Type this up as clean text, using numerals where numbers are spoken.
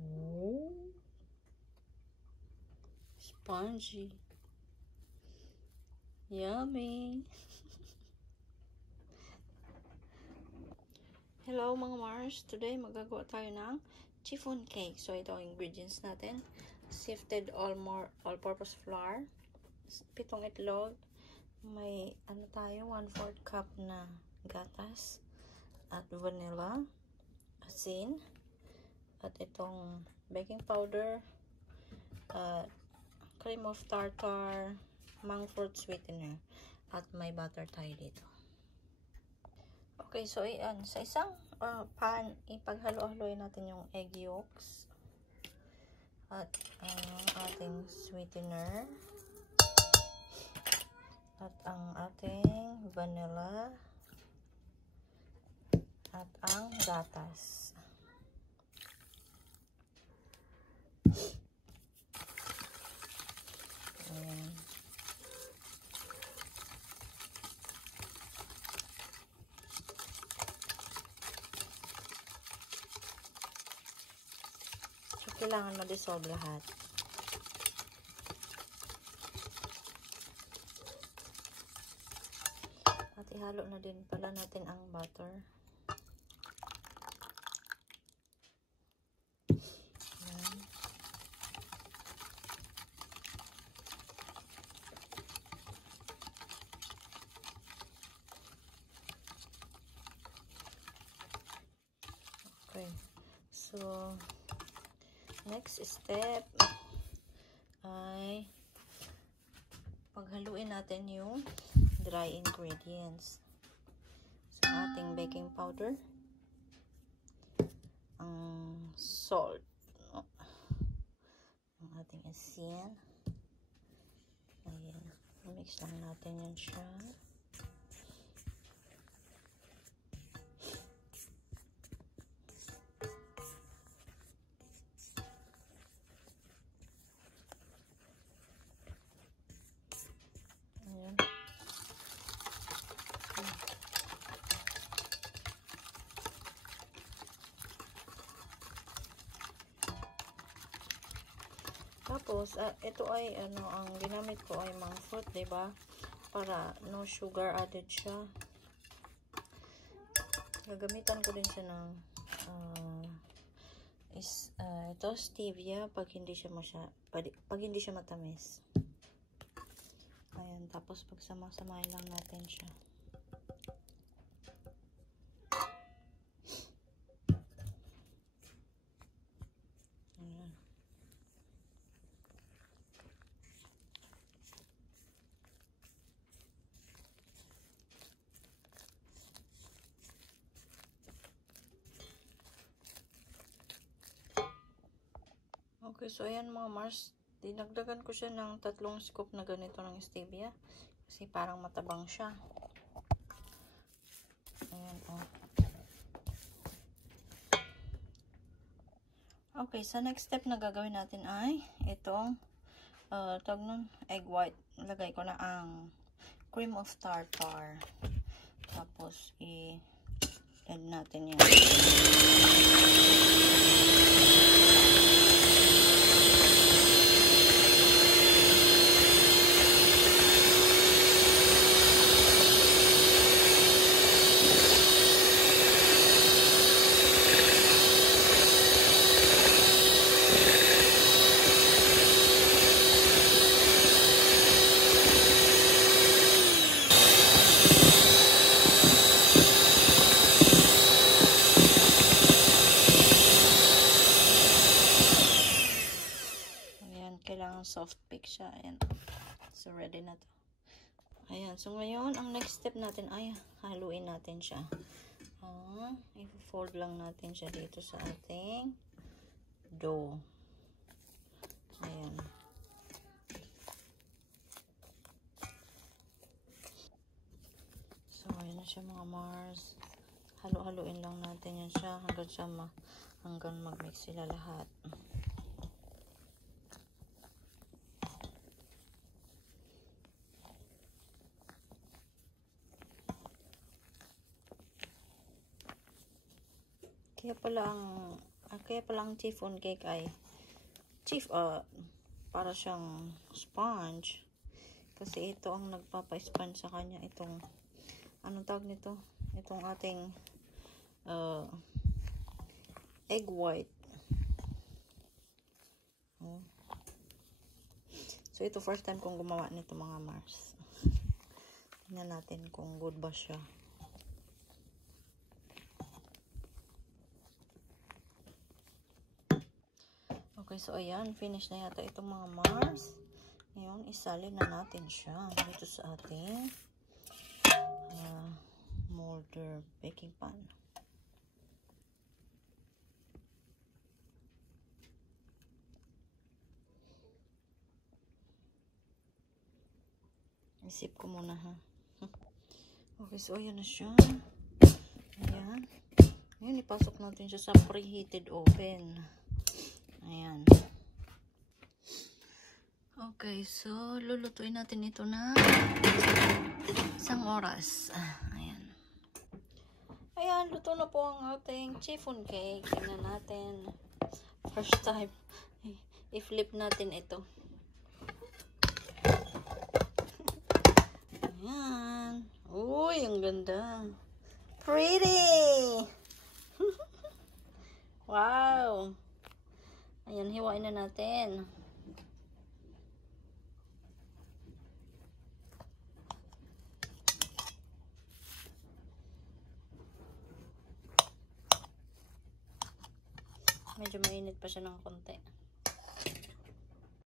Oh, spongy. Yummy. Hello mga Mars. Today magagawa tayo ng chiffon cake. So ito ang ingredients natin. Sifted all-purpose flour, 7 itlog, may tayo 1/4 cup na gatas at vanilla, asin, at itong baking powder, cream of tartar, monk fruit sweetener, at may butter tayo dito. Okay, so ayan, sa isang pan, ipaghalo-haloy natin yung egg yolks at ating sweetener at ang ating vanilla at ang gatas. Ayan. So, kailangan ma-dissolve lahat. At ihalo na din pala natin ang butter. Ayan. Okay. So, next step ay paghaluin natin yung dry ingredients. So, ating baking powder, ang salt, ang ating asin. Ayan. Mix lang natin yan siya. Ayan. Tapos, ito ay, ang ginamit ko ay monk fruit, diba? Para no sugar added siya. Gagamitan ko din siya ng, ito, stevia, pag hindi siya matamis. Ayan, tapos pagsama-samahin lang natin siya. Ayan. Okay, so ayan mga Mars, dinagdagan ko siya ng 3 scoop na ganito ng stevia kasi parang matabang siya. Ayan, oh. Okay, so next step na gagawin natin ay itong tawag nun, egg white. Lagay ko na ang cream of tartar. Tapos i-add natin yan. Kailangan soft bake siya. Ayan. So, ready na to. Ayan. So, ngayon, ang next step natin ay haluin natin siya. I-fold lang natin siya dito sa ating dough. Ayan. So, ayan na siya mga Mars. Halo-haluin lang natin yan siya hanggang mag-mix sila lahat. Kaya pala ang Kaya palang chiffon cake ay para siyang sponge. Kasi ito ang nagpapa-sponge sa kanya. Itong, anong tawag nito? Itong ating egg white. So, ito first time kong gumawa nito mga Mars. Tingnan natin kung good ba siya. Okay, so ayan, finish na yata itong mga Mars. Ngayon, isalin na natin siya dito sa ating molder baking pan. Isip ko muna ha. Okay, so ayan na siya. Ayan. Ngayon, ipasok natin siya sa preheated oven. Ayan. Okay, so lulutuin natin ito na 1 oras. Ayan. Ayan, luto na po ang ating chiffon cake. Tingnan natin. First time. I-flip natin ito. Ayan. Uy, ang ganda. Pretty! Wow! Ayan, hiwain na natin. Medyo mainit pa siya ng konti.